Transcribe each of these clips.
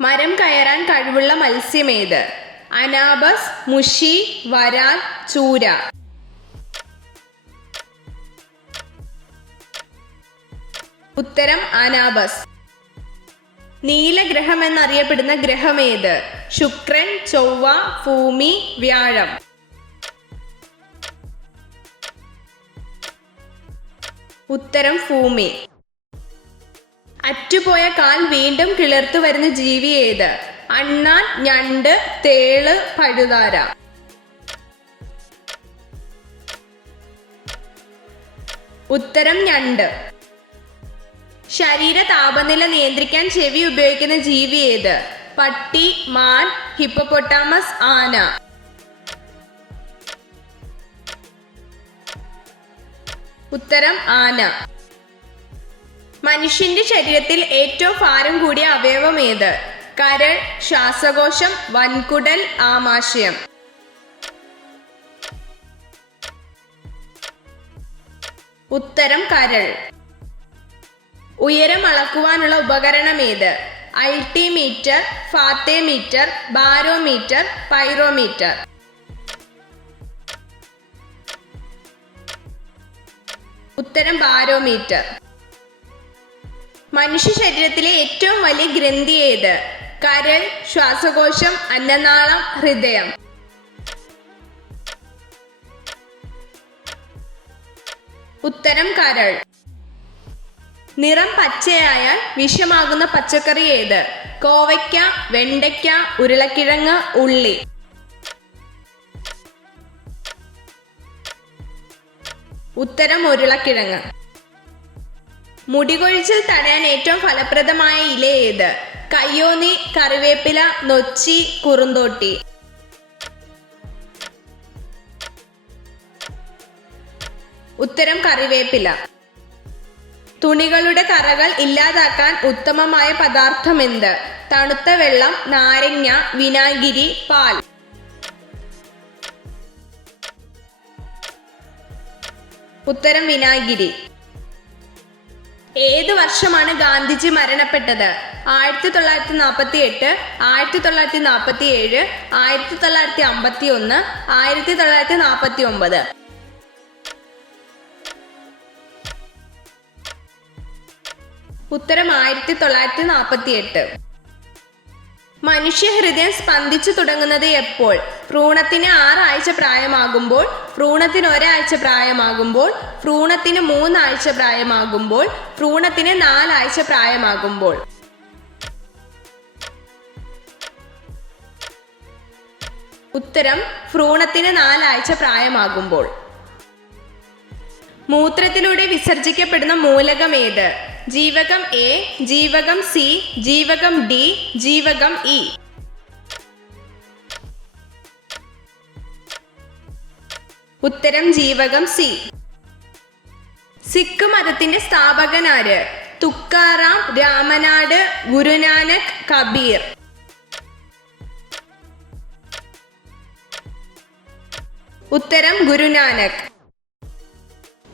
മരം കയറാൻ കഴിവുള്ള മത്സ്യമേത്? അനാബസ്, മുഷി, വരാൽ, ചൂര. ഉത്തരം അനാബസ്. നീലഗ്രഹം എന്നറിയപ്പെടുന്ന ഗ്രഹമേത്? ശുക്രൻ, ചൊവ്വ, ഭൂമി, വ്യാഴം. ഉത്തരം ഭൂമി. അറ്റുപോയ കാൽ വീണ്ടും കിളിർത്തു വരുന്ന ജീവി ഏത്? അണ്ണാൻ, ഞണ്ട്, തേള്, പഴുതാര. ഉത്തരം ഞണ്ട്. ശരീര താപനില നിയന്ത്രിക്കാൻ ചെവി ഉപയോഗിക്കുന്ന ജീവി ഏത്? പട്ടി, മാൻ, ഹിപ്പോപ്പൊട്ടാമസ്, ആന. ഉത്തരം ആന. മനുഷ്യന്റെ ശരീരത്തിൽ ഏറ്റവും ഭാരം കൂടിയ അവയവം ഏത്? കരൾ, ശ്വാസകോശം, വൻകുടൽ, ആമാശയം. ഉത്തരം കരൾ. ഉയരം അളക്കുവാനുള്ള ഉപകരണം ഏത്? Altimeter, fathometer, barometer, pyrometer. ഉത്തരം ബാരോമീറ്റർ. മനുഷ്യ ശരീരത്തിലെ ഏറ്റവും വലിയ ഗ്രന്ഥി ഏത്? കരൾ, ശ്വാസകോശം, അന്നനാളം, ഹൃദയം. ഉത്തരം കരൾ. നിറം പച്ചയായാൽ വിഷമാകുന്ന പച്ചക്കറി ഏത്? കോവയ്ക്ക, വെണ്ടയ്ക്ക, ഉരുളക്കിഴങ്ങ്, ഉള്ളി. ഉത്തരം ഉരുളക്കിഴങ്ങ്. മുടികൊഴിച്ചിൽ തടയാൻ ഏറ്റവും ഫലപ്രദമായ ഇല ഏത്? കയ്യോന്നി, കറിവേപ്പില, നൊച്ചി, കുറുന്തോട്ടി. ഉത്തരം കറിവേപ്പില. തുണികളുടെ കറകൾ ഇല്ലാതാക്കാൻ ഉത്തമമായ പദാർത്ഥം എന്ത്? തണുത്ത വെള്ളം, നാരങ്ങ, വിനാഗിരി, പാൽ. ഉത്തരം വിനാഗിരി. ഏത് വർഷമാണ് ഗാന്ധിജി മരണപ്പെട്ടത്? 1948, 1947, 1951, 1949. ഉത്തരം 1948. മനുഷ്യഹൃദയം സ്പന്ദിച്ചു തുടങ്ങുന്നത് എപ്പോൾ? ഭ്രൂണത്തിന് 6 ആഴ്ച പ്രായമാകുമ്പോൾ, ഭ്രൂണത്തിന് 1 ആഴ്ച പ്രായമാകുമ്പോൾ, ഭ്രൂണത്തിന് 3 ആഴ്ച പ്രായമാകുമ്പോൾ, ഭ്രൂണത്തിന് 4 ആഴ്ച പ്രായമാകുമ്പോൾ. ഉത്തരം ഭ്രൂണത്തിന് 4 ആഴ്ച പ്രായമാകുമ്പോൾ. മൂത്രത്തിലൂടെ വിസർജിക്കപ്പെടുന്ന മൂലകം ഏത്? ജീവകം എ, ജീവകം സി, ജീവകം ഡി, ജീവകം ഇ. ഉത്തരം ജീവകം സി. സിഖ് മതത്തിന്റെ സ്ഥാപകനാര്? തുക്കാറാം, രാമനാട്, ഗുരുനാനക്, കബീർ. ഉത്തരം ഗുരുനാനക്.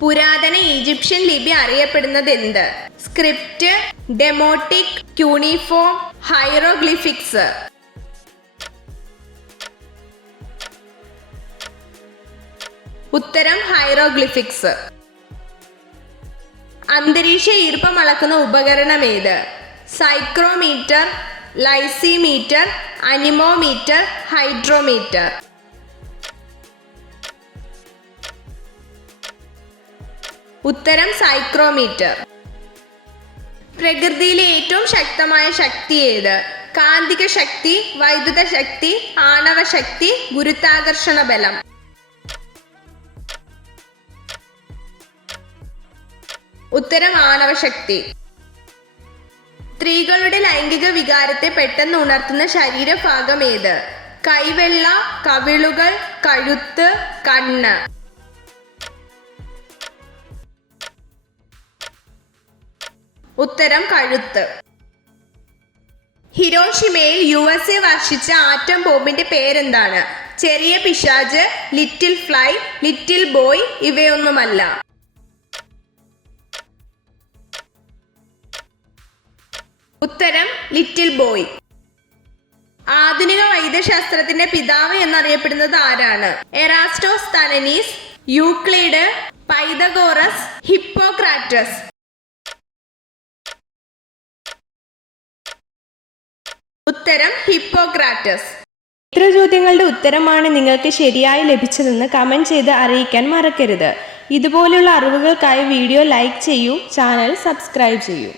പുരാതന ഈജിപ്ഷ്യൻ ലിപി അറിയപ്പെടുന്നത് എന്ത്? Script, demotic, cuneiform, hieroglyphics. ഉത്തരം ഹൈറോഗ്ലിഫിക്സ്. അന്തരീക്ഷ ഈർപ്പം അളക്കുന്ന ഉപകരണം ഏത്? Psychrometer, lysimeter, anemometer, hydrometer. ഉത്തരം സൈക്രോമീറ്റർ. പ്രകൃതിയിലെ ഏറ്റവും ശക്തമായ ശക്തി ഏത്? കാന്തിക ശക്തി, വൈദ്യുത ശക്തി, ആണവ ശക്തി, ഗുരുത്വാകർഷണ ബലം. ഉത്തരം ആണവശക്തി. സ്ത്രീകളുടെ ലൈംഗിക വികാരത്തെ പെട്ടെന്ന് ഉണർത്തുന്ന ശരീരഭാഗം ഏത്? കൈവെള്ള, കവിളുകൾ, കഴുത്ത്, കണ്ണ്. ഉത്തരം കഴുത്ത്. ഹിരോഷിമയിൽ USA വർഷിച്ച ആറ്റം ബോംബിന്റെ പേരെന്താണ്? ചെറിയ പിശാച്, ലിറ്റിൽ ഫ്ലൈ, ലിറ്റിൽ ബോയ്, ഇവയൊന്നുമല്ല. ഉത്തരം ലിറ്റിൽ ബോയ്. ആധുനിക വൈദ്യശാസ്ത്രത്തിന്റെ പിതാവ് എന്നറിയപ്പെടുന്നത് ആരാണ്? എറാസ്റ്റോസ്തനീസ്, യൂക്ലിഡ്, പൈതഗോറസ്, ഹിപ്പോക്രാറ്റസ്. ഉത്തരം ഹിപ്പോക്രാറ്റസ്. ഇത്ര ചോദ്യങ്ങളുടെ ഉത്തരമാണ് നിങ്ങൾക്ക് ശരിയായി ലഭിച്ചതെന്ന് കമന്റ് ചെയ്ത് അറിയിക്കാൻ മറക്കരുത്. ഇതുപോലുള്ള അറിവുകൾക്കായി വീഡിയോ ലൈക്ക് ചെയ്യൂ, ചാനൽ സബ്സ്ക്രൈബ് ചെയ്യൂ.